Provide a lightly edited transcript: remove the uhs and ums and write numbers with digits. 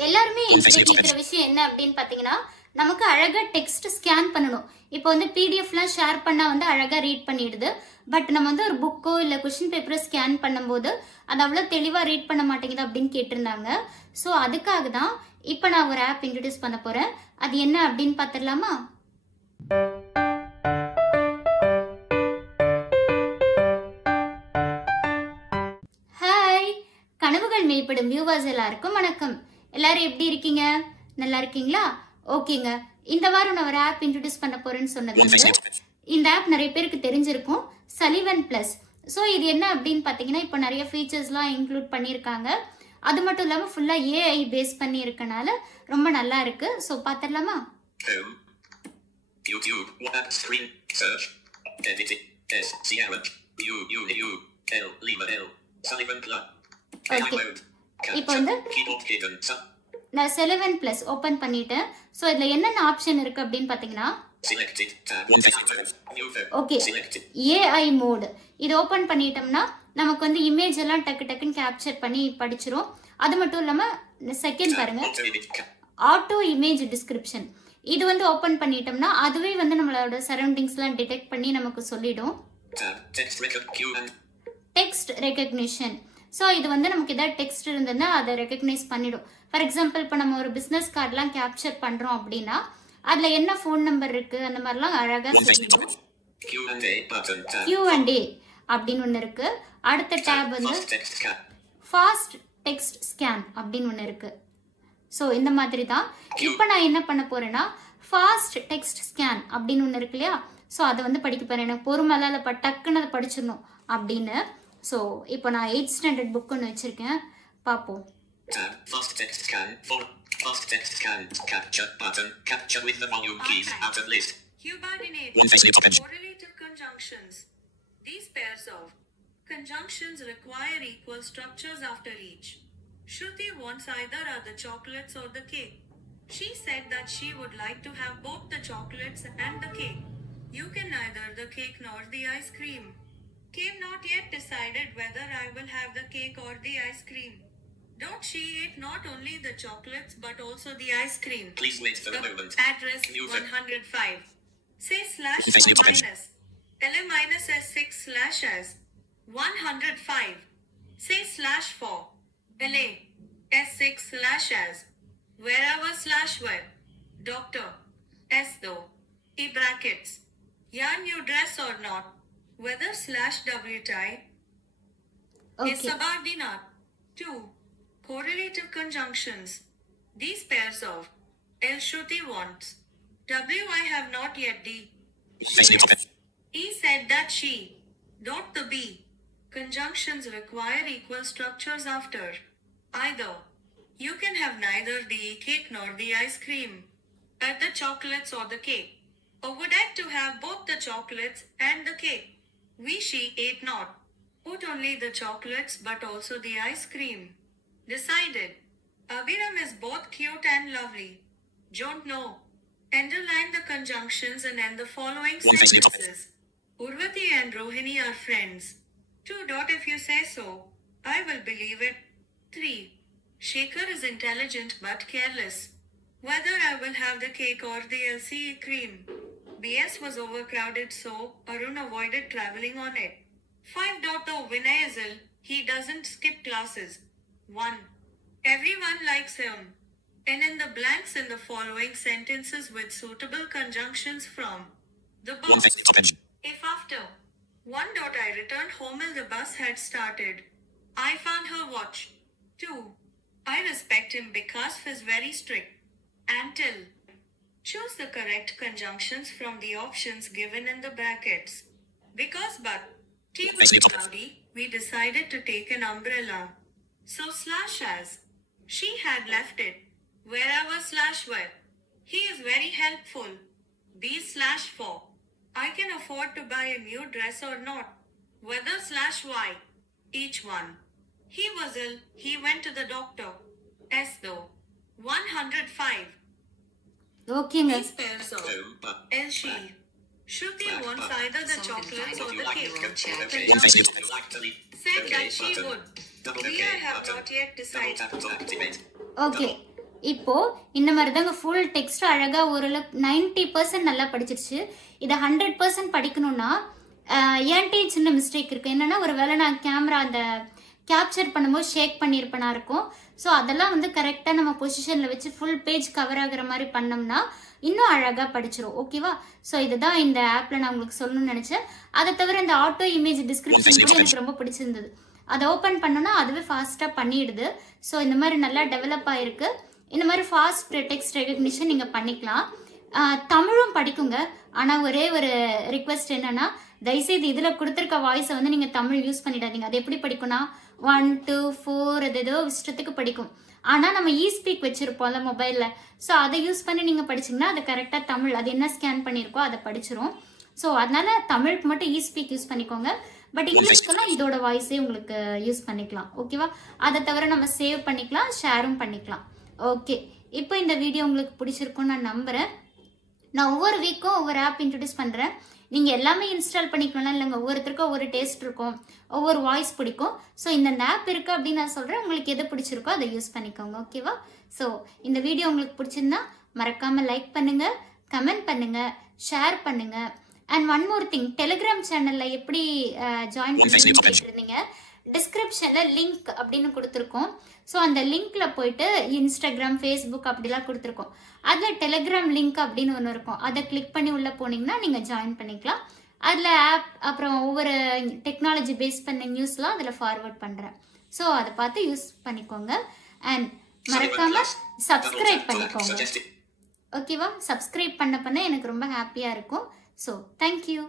எல்லாருமே என்கிட்ட கேக்குற விஷயம் என்ன அப்படின்னு பாத்தீங்கன்னா, நமக்கு அழகா டெக்ஸ்ட் ஸ்கேன் பண்ணணும். இப்போ வந்து பிடிஎஃப்லாம் ஷேர் பண்ணா வந்து அழகா ரீட் பண்ணிடுது. பட் நம்ம வந்து ஒரு புக்கோ இல்ல கொஸ்டின் பேப்பரோ ஸ்கேன் பண்ணும்போது அது அவ்வளவு தெளிவா ரீட் பண்ண மாட்டேங்குது அப்படின்னு கேட்டிருந்தாங்க. ஸோ அதுக்காக தான் இப்போ நான் ஒரு ஆப் இன்ட்ரடியூஸ் பண்ண போறேன். அது என்ன அப்படின்னு பாத்திரலாமா? ஹாய், கனவுகள் மேம்படும் வியூவர்ஸ் எல்லாருக்கும் வணக்கம். எல்லாரும் எப்படி இருக்கீங்க? நல்லா இருக்கீங்களா? ஓகேங்க. இந்த வாரம் நான் ஒரு ஆப் இன்ட்ரடியூஸ் பண்ண போறேன்னு சொன்னது இந்த ஆப் நிறைய பேருக்கு தெரிஞ்சிருக்கும், சலிவன் பிளஸ். ஸோ இது என்ன அப்படின்னு பார்த்தீங்கன்னா, இப்போ நிறைய ஃபீச்சர்ஸ்லாம் இன்க்ளூட் பண்ணியிருக்காங்க. அது மட்டும் இல்லாமல் ஃபுல்லாக ஏஐ பேஸ் பண்ணி இருக்கனால ரொம்ப நல்லா இருக்கு. ஸோ பார்த்துடலாமா? YouTube, WhatsApp, screen, search, editing, S, Sierra, U, L, Lima, L, Sullivan Club, mode, இப்போ வந்து keyboard hidden, நான் செலிவன் பிளஸ் ஓப்பன் பண்ணிட்டேன். ஸோ இதில் என்னென்ன ஆப்ஷன் இருக்கு அப்படின்னு பார்த்தீங்கன்னா, selected, tab, okay, AI mode இது ஓப்பன் பண்ணிட்டோம்னா நமக்கு வந்து இமேஜ் எல்லாம் டக்கு டக்குன்னு கேப்சர் பண்ணி படிச்சிரும். அது மட்டும் இல்லாமல் செகண்ட் பாருங்க, ஆட்டோ இமேஜ் டிஸ்கிரிப்ஷன் இது வந்து ஓப்பன் பண்ணிட்டோம்னா அதுவே வந்து நம்மளோட சரௌண்டிங்ஸ்லாம் டிடெக்ட் பண்ணி நமக்கு சொல்லிடும். டெக்ஸ்ட் ரெகக்னிஷன், ஸோ இது வந்து நமக்கு ஏதாவது டெக்ஸ்ட் இருந்ததுன்னா அதை ரெகக்னைஸ் பண்ணிடும். ஃபார் எக்ஸாம்பிள் இப்போ நம்ம ஒரு பிஸ்னஸ் கார்டெலாம் கேப்சர் பண்ணுறோம் அப்படின்னா அதில் என்ன ஃபோன் நம்பர் இருக்கு அந்த மாதிரிலாம் அழகாக சொல்லிடும். Q&A அப்படின்னு ஒன்று இருக்கு. அடுத்த டேப் வந்து ஃபாஸ்ட் டெக்ஸ்ட் ஸ்கேன் அப்படின்னு ஒன்று இருக்கு. ஸோ இந்த மாதிரி தான் இப்போ நான் என்ன பண்ண போறேன்னா, ஃபாஸ்ட் டெக்ஸ்ட் ஸ்கேன் அப்படின்னு ஒன்று இருக்கு இல்லையா, ஸோ அதை வந்து படிக்க போறேன். எனக்கு பொறுமையில இல்லை, டக்குன்னு அதை படிச்சிடணும் அப்படின்னு. ஸோ இப்போ நான் 8th ஸ்டாண்டர்ட் புக் ஒன்று வச்சிருக்கேன், பார்ப்போம். Fast text scan, fast text scan, capture button, capture with the volume keys out of list. Correlative conjunctions. These pairs of conjunctions require equal structures after each. Shruti wants either the chocolates or the cake. She said that she would like to have both the chocolates and the cake. You can neither the cake nor the ice cream. Came not yet decided whether I will have the cake or the ice cream. Don't she ate not only the chocolates but also the ice cream. Please wait for a moment. Address 105. Say slash 4 minus. LA minus S6 slash S. 105. Say slash 4. LA S6 slash S. Wherever slash where. Doctor. S though. E brackets. Yeah, new dress or not. Whether slash W tie. Okay. Is subordinate. 2. Correlative conjunctions. These pairs of L Shruti wants. W I have not yet D. E said that she. Dot the B. Conjunctions require equal structures after. Either. You can have neither the cake nor the ice cream. At the chocolates or the cake. Or would like to have both the chocolates and the cake. We she ate not. Put only the chocolates but also the ice cream. Decided. Abhiram is both cute and lovely. Don't know. Underline the conjunctions and end the following sentences. Urvati and Rohini are friends. 2. If you say so, I will believe it. 3. Shekhar is intelligent but careless. Whether I will have the cake or the LCE cream. BS was overcrowded so Arun avoided traveling on it. 5. Though Vinay is ill, he doesn't skip classes. 1. Everyone likes him. And in the blanks in the following sentences with suitable conjunctions from the book. If after 1. I returned home and the bus had started. I found her watch. 2. I respect him because he's very strict. Until. Choose the correct conjunctions from the options given in the brackets. Because but tea was cloudy, we decided to take an umbrella. So slash as. She had left it. Wherever slash where. He is very helpful. B slash 4. I can afford to buy a new dress or not. Whether slash Y. Each one. He was ill, he went to the doctor. S though. 105. ஓகேங்க. These pairs of L she. Shruti wants either the chocolates or the cake. Said that she would. We have not yet decided. Okay, இப்போ இந்த மாதிரி தாங்க full text அழகா ஓரளவு 90% நல்லா படிச்சிருச்சு. இதை 100% படிக்கணும்னா ஏன்ட்டே சின்ன மிஸ்டேக் இருக்கு. என்னன்னா ஒருவேளை நான் கேமரா அந்த கேப்சர் பண்ணும்போது ஷேக் பண்ணியிருப்பேனா இருக்கும். ஸோ அதெல்லாம் வந்து கரெக்டாக நம்ம பொசிஷன்ல வச்சு ஃபுல் பேஜ் கவர் ஆகுற மாதிரி பண்ணோம்னா இன்னும் அழகா படிச்சிரும். ஓகேவா? ஸோ இதுதான் இந்த ஆப்ல நான் உங்களுக்கு சொல்லணும்னு நினைச்சேன். அதை தவிர இந்த ஆட்டோ இமேஜ் டிஸ்கிரிப்ஷன் கூட எனக்கு ரொம்ப பிடிச்சிருந்தது. அதை ஓப்பன் பண்ணோம்னா அதுவே ஃபாஸ்டா பண்ணிடுது. ஸோ இந்த மாதிரி நல்லா டெவலப் ஆயிருக்கு. இந்த மாதிரி ஃபாஸ்ட் டெக்ஸ்ட் ரெகக்னிஷன் நீங்க பண்ணிக்கலாம். தமிழும் படிக்குங்க. ஆனா ஒரே ஒரு ரிக்வெஸ்ட் என்னன்னா, தயவுசெய்து இதுல கொடுத்துருக்க வாய்ஸை வந்து நீங்க தமிழ் யூஸ் பண்ணிடாதீங்க. அது எப்படி படிக்கும்னா 1 2 4 அது ஏதோ இஷ்டத்துக்கு படிக்கும். ஆனா நம்ம இஸ்பீக் வச்சிருப்போம்ல மொபைல்ல, ஸோ அதை யூஸ் பண்ணி நீங்க படிச்சீங்கன்னா அது கரெக்டா தமிழ் அது என்ன ஸ்கேன் பண்ணிருக்கோ அதை படிச்சிரும். ஸோ அதனால தமிழுக்கு மட்டும் இஸ்பீக் யூஸ் பண்ணிக்கோங்க. பட் இங்கிலீஷ்க்குலாம் இதோட வாய்ஸே உங்களுக்கு யூஸ் பண்ணிக்கலாம். ஓகேவா? அதை தவிர நம்ம சேவ் பண்ணிக்கலாம், ஷேரும் பண்ணிக்கலாம். ஓகே, இப்போ இந்த வீடியோ உங்களுக்கு பிடிச்சிருக்கும்னு நான் நம்புறேன். நான் ஒவ்வொரு வீக்கும் ஒவ்வொரு ஆப் இன்ட்ரடியூஸ் பண்றேன். நீங்க எல்லாமே இன்ஸ்டால் பண்ணிக்கலாம் இல்லைங்க. ஒவ்வொருத்தருக்கும் ஒவ்வொரு டேஸ்ட் இருக்கும், ஒவ்வொரு வாய்ஸ் பிடிக்கும். ஸோ இந்த ஆப் இருக்கு அப்படின்னு நான் சொல்றேன். உங்களுக்கு எது பிடிச்சிருக்கோ அதை யூஸ் பண்ணிக்கோங்க. ஓகேவா? ஸோ இந்த வீடியோ உங்களுக்கு பிடிச்சிருந்தா மறக்காம லைக் பண்ணுங்க, கமெண்ட் பண்ணுங்க, ஷேர் பண்ணுங்க. And one more thing, Telegram சேனல்ல எப்படி ஜாயின் பண்ணிட்டு இருந்தீங்க, டிஸ்கிரிப்ஷன்ல லிங்க் அப்படின்னு கொடுத்துருக்கோம். ஸோ அந்த லிங்க்ல போயிட்டு இன்ஸ்டாகிராம், ஃபேஸ்புக் அப்படிலாம் கொடுத்துருக்கோம். அதில் டெலிகிராம் லிங்க் அப்படின்னு ஒன்று இருக்கும். அதை கிளிக் பண்ணி உள்ள போனீங்கன்னா நீங்க ஜாயின் பண்ணிக்கலாம். அதில் ஆப் அப்புறம் ஒவ்வொரு டெக்னாலஜி பேஸ் பண்ண நியூஸ்லாம் அதில் ஃபார்வர்ட் பண்றேன். ஸோ அதை பார்த்து யூஸ் பண்ணிக்கோங்க. அண்ட் மறக்காம சப்ஸ்கிரைப் பண்ணிக்கோங்க. ஓகேவா? சப்ஸ்கிரைப் பண்ண எனக்கு ரொம்ப ஹாப்பியா இருக்கும். So thank you.